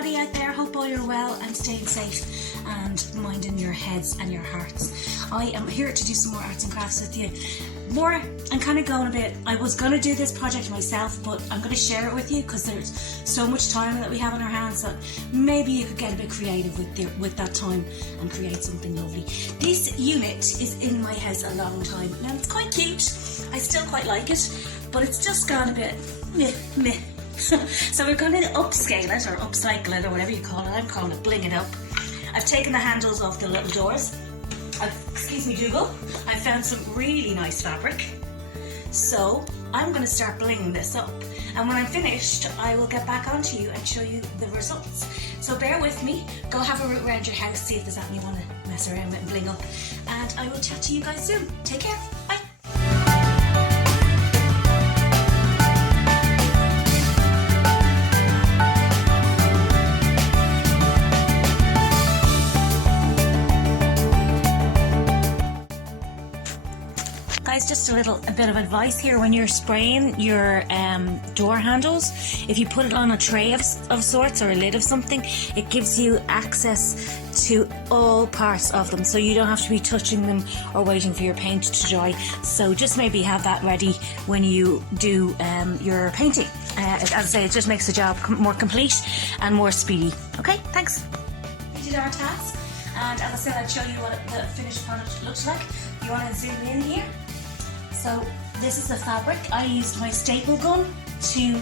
everybody out there. Hope all you're well and staying safe and minding your heads and your hearts. I am here to do some more arts and crafts with you. I'm kind of going a bit, I was going to do this project myself, but I'm going to share it with you because there's so much time that we have on our hands that maybe you could get a bit creative with that time and create something lovely. This unit is in my house a long time. Now it's quite cute, I still quite like it, but it's just gone a bit meh. So we're going to upscale it or upcycle it or whatever you call it. I'm calling it bling it up. I've taken the handles off the little doors. Excuse me, Dougal. I found some really nice fabric. So I'm going to start blinging this up. And when I'm finished, I will get back onto you and show you the results. So bear with me. Go have a route around your house, see if there's anything you want to mess around with and bling up. And I will chat to you guys soon. Take care. Bye. Guys, just a bit of advice here. When you're spraying your door handles, if you put it on a tray of sorts or a lid of something, it gives you access to all parts of them, so you don't have to be touching them or waiting for your paint to dry. So just maybe have that ready when you do your painting. As I say, it just makes the job more complete and more speedy. Okay, thanks. We did our task, and as I said, I'd show you what the finished product looks like. You want to zoom in here? So this is the fabric. I used my staple gun to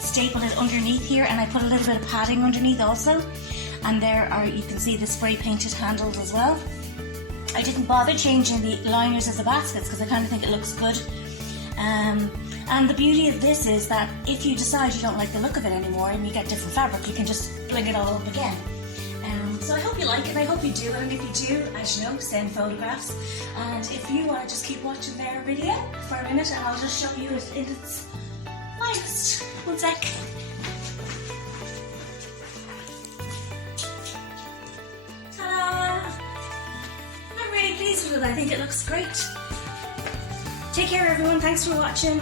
staple it underneath here, and I put a little bit of padding underneath also. And you can see the spray painted handles as well. I didn't bother changing the liners of the baskets because I kind of think it looks good. And the beauty of this is that if you decide you don't like the look of it anymore and you get different fabric, you can just bling it all up again. So I hope you like it, and I hope you do, and if you do, as you know, send photographs. And if you want to just keep watching their video for a minute, and I'll just show you it in its finest. One sec. Ta-da! I'm really pleased with it. I think it looks great. Take care, everyone. Thanks for watching.